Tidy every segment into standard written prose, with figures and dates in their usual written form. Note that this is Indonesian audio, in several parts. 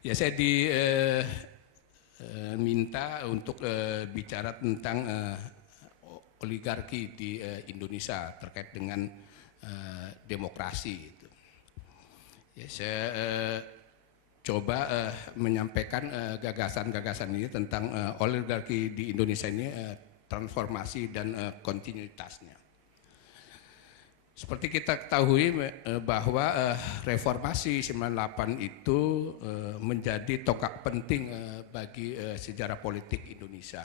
Ya, saya diminta untuk bicara tentang oligarki di Indonesia terkait dengan demokrasi. Ya, saya coba menyampaikan gagasan-gagasan ini tentang oligarki di Indonesia ini, transformasi dan kontinuitasnya. Seperti kita ketahui bahwa reformasi 98 itu menjadi tonggak penting bagi sejarah politik Indonesia.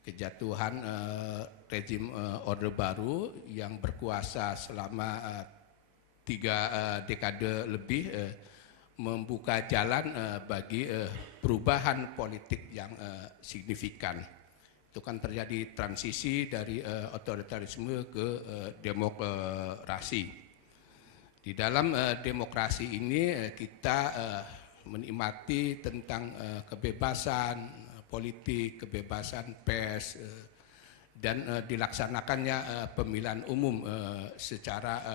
Kejatuhan rezim Orde Baru yang berkuasa selama 3 dekade lebih membuka jalan bagi perubahan politik yang signifikan. Itu kan terjadi transisi dari otoritarisme ke demokrasi. Di dalam demokrasi ini kita menikmati tentang kebebasan politik, kebebasan pers, dan dilaksanakannya pemilihan umum secara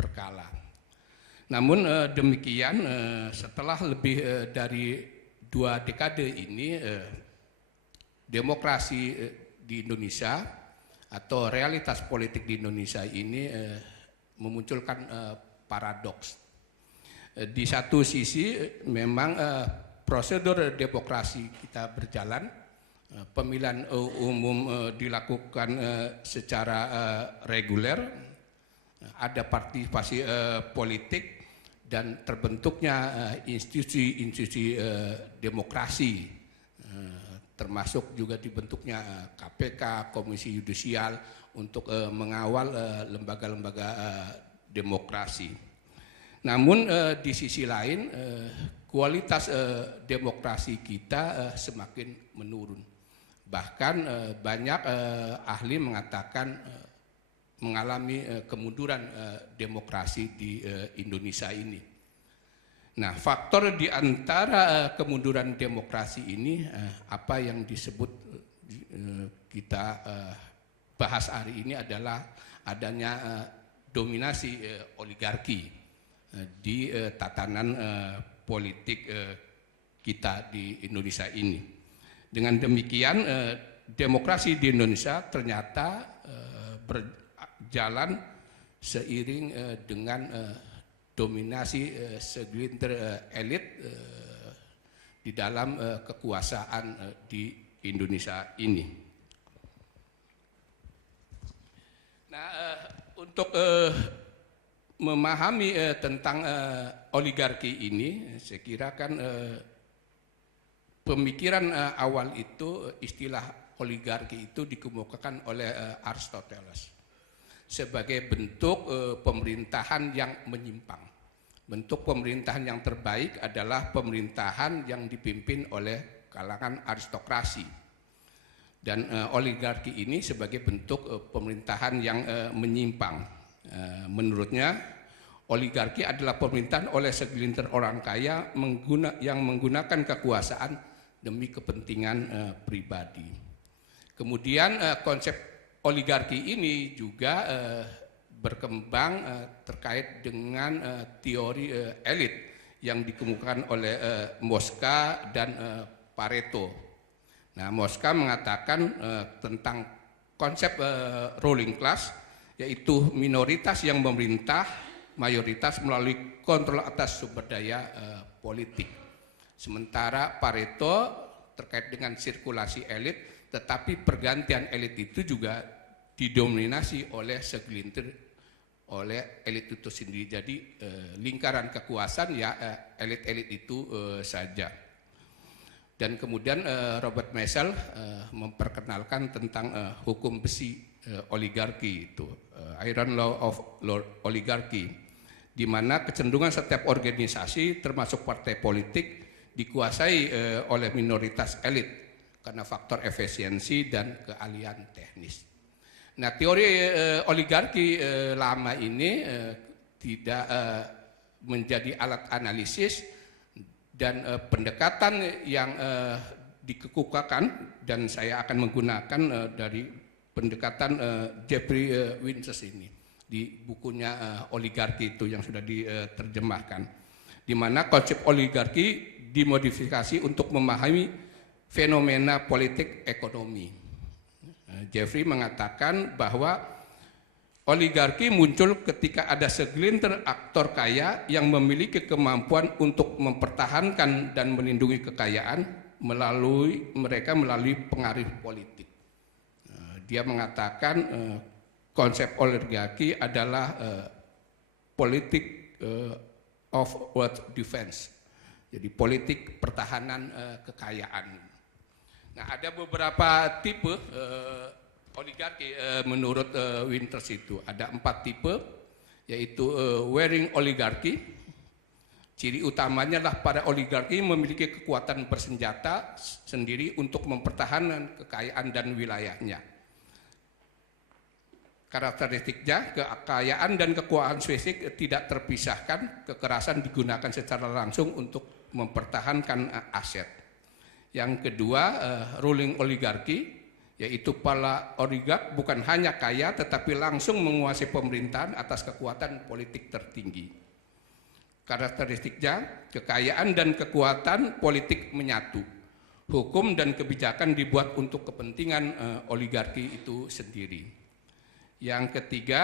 berkala. Namun demikian, setelah lebih dari 2 dekade ini, demokrasi di Indonesia atau realitas politik di Indonesia ini memunculkan paradoks. Di satu sisi memang prosedur demokrasi kita berjalan, pemilihan umum dilakukan secara reguler, ada partisipasi politik dan terbentuknya institusi-institusi demokrasi, termasuk juga dibentuknya KPK, Komisi Yudisial untuk mengawal lembaga-lembaga demokrasi. Namun di sisi lain kualitas demokrasi kita semakin menurun. Bahkan banyak ahli mengatakan mengalami kemunduran demokrasi di Indonesia ini. Nah, faktor di antara kemunduran demokrasi ini apa yang disebut kita bahas hari ini adalah adanya dominasi oligarki di tatanan politik kita di Indonesia ini. Dengan demikian demokrasi di Indonesia ternyata berjalan seiring dengan dominasi segelintir elit di dalam kekuasaan di Indonesia ini. Nah, untuk memahami tentang oligarki ini, saya kira kan pemikiran awal itu, istilah oligarki itu dikemukakan oleh Aristoteles sebagai bentuk pemerintahan yang menyimpang. Bentuk pemerintahan yang terbaik adalah pemerintahan yang dipimpin oleh kalangan aristokrasi. Dan oligarki ini sebagai bentuk pemerintahan yang menyimpang. Menurutnya, oligarki adalah pemerintahan oleh segelintir orang kaya yang menggunakan kekuasaan demi kepentingan pribadi. Kemudian konsep oligarki ini juga berkembang terkait dengan teori elit yang dikemukakan oleh Mosca dan Pareto. Nah, Mosca mengatakan tentang konsep ruling class, yaitu minoritas yang memerintah mayoritas melalui kontrol atas sumber daya politik. Sementara Pareto terkait dengan sirkulasi elit, tetapi pergantian elit itu juga didominasi oleh segelintir oleh elit itu sendiri. Jadi lingkaran kekuasaan ya elit-elit itu saja. Dan kemudian Robert Michel memperkenalkan tentang hukum besi oligarki itu, Iron Law of Oligarchy, di mana kecenderungan setiap organisasi termasuk partai politik dikuasai oleh minoritas elit karena faktor efisiensi dan keahlian teknis. Nah, teori oligarki lama ini tidak menjadi alat analisis dan pendekatan yang dikemukakan, dan saya akan menggunakan dari pendekatan Jeffrey Winters ini di bukunya Oligarki itu yang sudah diterjemahkan. di mana konsep oligarki dimodifikasi untuk memahami fenomena politik ekonomi. Jeffrey mengatakan bahwa oligarki muncul ketika ada segelintir aktor kaya yang memiliki kemampuan untuk mempertahankan dan melindungi kekayaan melalui pengaruh politik. Dia mengatakan konsep oligarki adalah politik of wealth defense, jadi politik pertahanan kekayaan. Nah, ada beberapa tipe oligarki menurut Winters itu. Ada 4 tipe, yaitu warring oligarki. Ciri utamanya adalah para oligarki memiliki kekuatan bersenjata sendiri untuk mempertahankan kekayaan dan wilayahnya. Karakteristiknya, kekayaan dan kekuasaan spesifik tidak terpisahkan, kekerasan digunakan secara langsung untuk mempertahankan aset. Yang kedua, ruling oligarki, yaitu para oligark bukan hanya kaya tetapi langsung menguasai pemerintahan atas kekuatan politik tertinggi. Karakteristiknya, kekayaan dan kekuatan politik menyatu. Hukum dan kebijakan dibuat untuk kepentingan oligarki itu sendiri. Yang ketiga,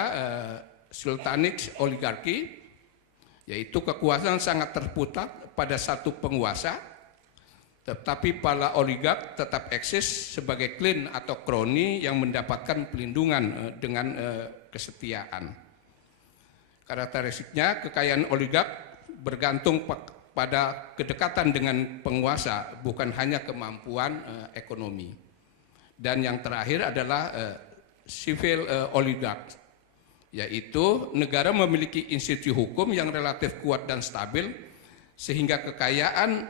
sultanic oligarki, yaitu kekuasaan sangat terpusat pada satu penguasa, tetapi para oligark tetap eksis sebagai klien atau kroni yang mendapatkan pelindungan dengan kesetiaan. Karakteristiknya, kekayaan oligark bergantung pada kedekatan dengan penguasa, bukan hanya kemampuan ekonomi. Dan yang terakhir adalah civil oligark, yaitu negara memiliki institusi hukum yang relatif kuat dan stabil, sehingga kekayaan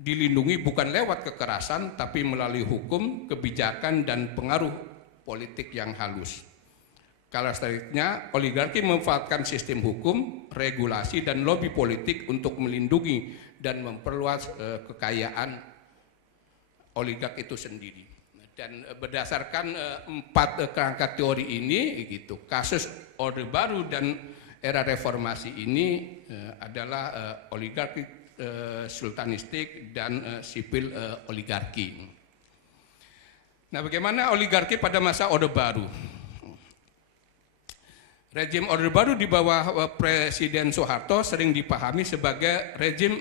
dilindungi bukan lewat kekerasan, tapi melalui hukum, kebijakan, dan pengaruh politik yang halus. Karakteristiknya, oligarki memanfaatkan sistem hukum, regulasi, dan lobi politik untuk melindungi dan memperluas kekayaan oligark itu sendiri. Dan berdasarkan 4 kerangka teori ini, gitu, kasus Orde Baru dan era reformasi ini adalah oligarki sultanistik dan sipil oligarki. Nah, bagaimana oligarki pada masa Orde Baru? Rejim Orde Baru di bawah Presiden Soeharto sering dipahami sebagai rejim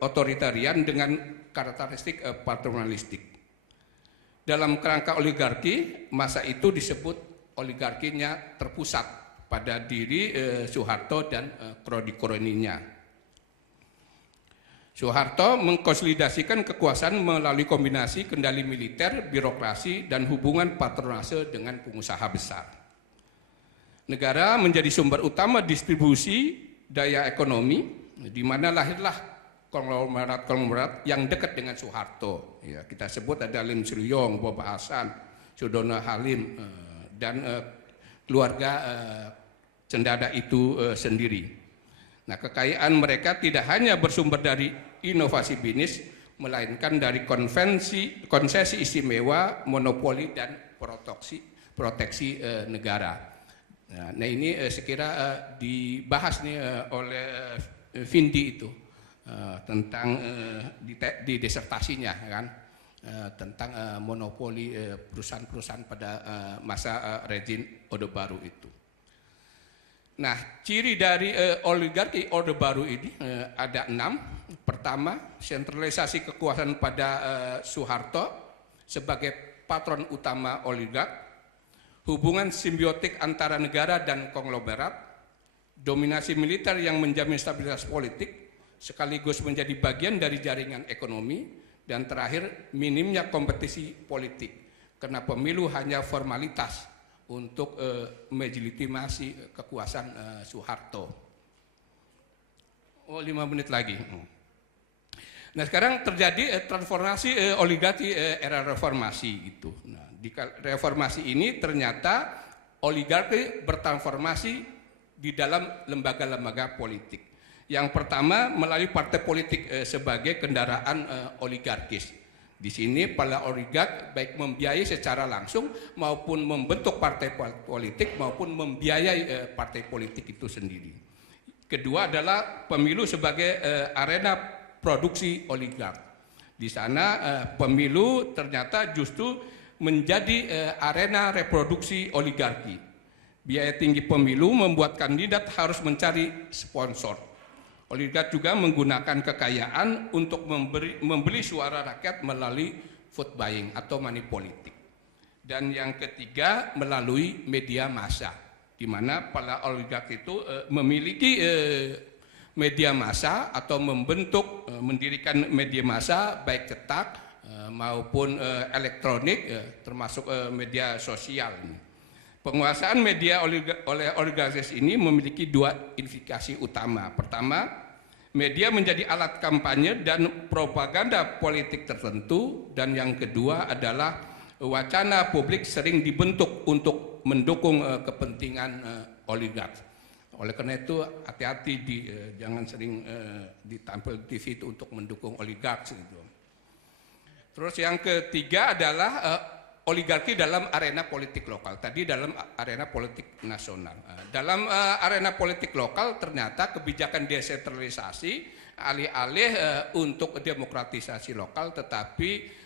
otoritarian dengan karakteristik paternalistik. Dalam kerangka oligarki, masa itu disebut oligarkinya terpusat pada diri Soeharto dan kroni-kroninya. Soeharto mengkonsolidasikan kekuasaan melalui kombinasi kendali militer, birokrasi, dan hubungan patronase dengan pengusaha besar. Negara menjadi sumber utama distribusi daya ekonomi, di mana lahirlah konglomerat yang dekat dengan Soeharto. Ya, kita sebut ada Lim Srilyong, Bob Hasan, Sudono Halim, dan keluarga Cendana itu sendiri. Nah, kekayaan mereka tidak hanya bersumber dari inovasi bisnis, melainkan dari konsesi istimewa, monopoli, dan proteksi negara. Nah, ini sekira dibahas nih oleh Vindi itu tentang di disertasinya, kan, tentang monopoli perusahaan-perusahaan pada masa rejim Orde Baru itu. Nah, ciri dari oligarki Orde Baru ini ada 6. Pertama, sentralisasi kekuasaan pada Soeharto sebagai patron utama oligark. Hubungan simbiotik antara negara dan konglomerat, dominasi militer yang menjamin stabilitas politik, sekaligus menjadi bagian dari jaringan ekonomi, dan terakhir minimnya kompetisi politik, karena pemilu hanya formalitas untuk melegitimasi kekuasaan Soeharto. 5 menit lagi. Nah, sekarang terjadi transformasi oligarki era reformasi gitu. Nah, di reformasi ini ternyata oligarki bertransformasi di dalam lembaga-lembaga politik. Yang pertama melalui partai politik sebagai kendaraan oligarkis. Di sini para oligark baik membiayai secara langsung maupun membentuk partai politik maupun membiayai partai politik itu sendiri. Kedua adalah pemilu sebagai arena produksi oligark. Di sana pemilu ternyata justru menjadi arena reproduksi oligarki. Biaya tinggi pemilu membuat kandidat harus mencari sponsor. Oligark juga menggunakan kekayaan untuk membeli suara rakyat melalui vote buying atau money politik. Dan yang ketiga melalui media massa, di mana para oligark itu memiliki media massa atau mendirikan media massa baik cetak maupun elektronik, termasuk media sosial. Penguasaan media oleh oligarki ini memiliki dua indikasi utama. Pertama, media menjadi alat kampanye dan propaganda politik tertentu, dan yang kedua adalah wacana publik sering dibentuk untuk mendukung kepentingan oligark. Oleh karena itu hati-hati jangan sering ditampil di TV itu untuk mendukung oligark gitu. Terus yang ketiga adalah oligarki dalam arena politik lokal. Tadi dalam arena politik nasional. Dalam arena politik lokal ternyata kebijakan desentralisasi alih-alih untuk demokratisasi lokal, tetapi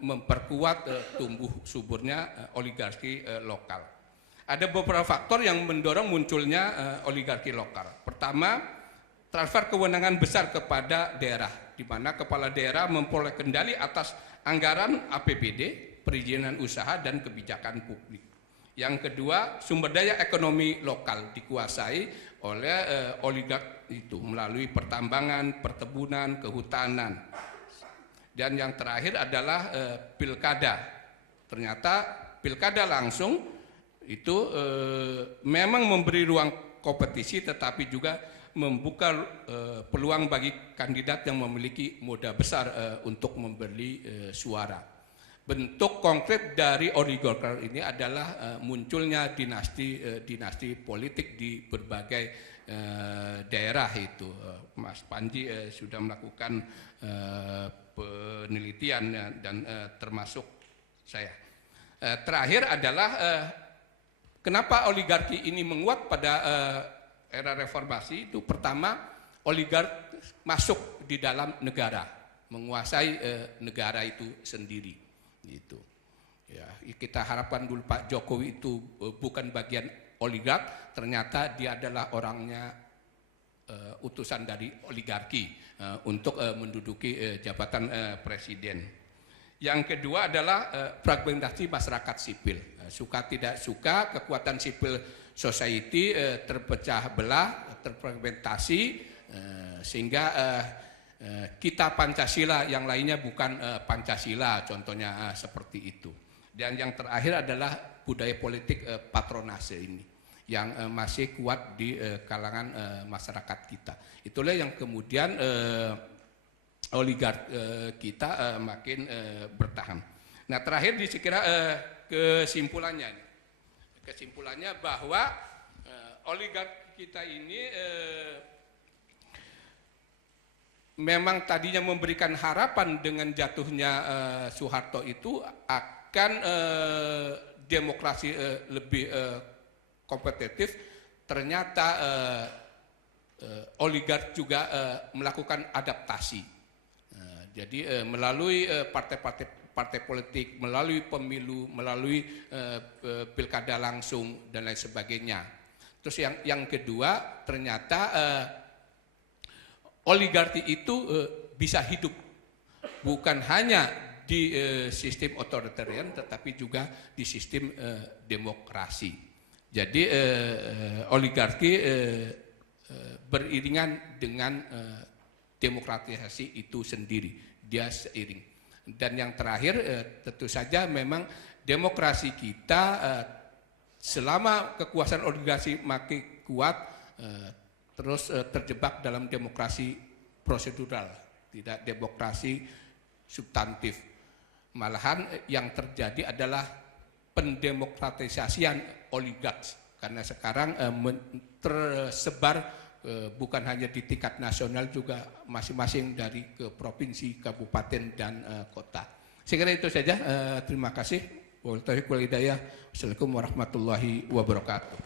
memperkuat tumbuh suburnya oligarki lokal. Ada beberapa faktor yang mendorong munculnya oligarki lokal. Pertama, transfer kewenangan besar kepada daerah, di mana kepala daerah memperoleh kendali atas anggaran APBD, perizinan usaha, dan kebijakan publik. Yang kedua, sumber daya ekonomi lokal dikuasai oleh oligark itu melalui pertambangan, perkebunan, kehutanan. Dan yang terakhir adalah pilkada. Ternyata pilkada langsung itu memang memberi ruang kompetisi, tetapi juga membuka peluang bagi kandidat yang memiliki modal besar untuk membeli suara. Bentuk konkret dari oligarki ini adalah munculnya dinasti politik di berbagai daerah itu. Mas Panji sudah melakukan penelitian dan termasuk saya. Terakhir adalah kenapa oligarki ini menguat pada era reformasi itu. Pertama, oligark masuk di dalam negara, menguasai negara itu sendiri. Gitu. Ya, kita harapkan dulu Pak Jokowi itu bukan bagian oligark, ternyata dia adalah orangnya utusan dari oligarki untuk menduduki jabatan presiden. Yang kedua adalah fragmentasi masyarakat sipil. Suka tidak suka, kekuatan sipil society terpecah belah, terfragmentasi, sehingga kita Pancasila, yang lainnya bukan Pancasila, contohnya seperti itu. Dan yang terakhir adalah budaya politik patronase ini, yang masih kuat di kalangan masyarakat kita. Itulah yang kemudian oligark kita makin bertahan. Nah, terakhir dikira kesimpulannya bahwa oligark kita ini memang tadinya memberikan harapan dengan jatuhnya Soeharto itu akan demokrasi lebih kompetitif. Ternyata oligark juga melakukan adaptasi. Jadi melalui partai politik, melalui pemilu, melalui pilkada langsung dan lain sebagainya. Terus yang kedua, ternyata oligarki itu bisa hidup bukan hanya di sistem otoritarian, tetapi juga di sistem demokrasi. Jadi oligarki beriringan dengan demokratisasi itu sendiri, dia seiring. Dan yang terakhir tentu saja memang demokrasi kita selama kekuasaan oligarki makin kuat terus terjebak dalam demokrasi prosedural, tidak demokrasi substantif. Malahan yang terjadi adalah pendemokratisasian oligark, karena sekarang tersebar bukan hanya di tingkat nasional, juga masing-masing dari ke provinsi, kabupaten, dan kota. Saya kira itu saja. Terima kasih. Wassalamualaikum warahmatullahi wabarakatuh.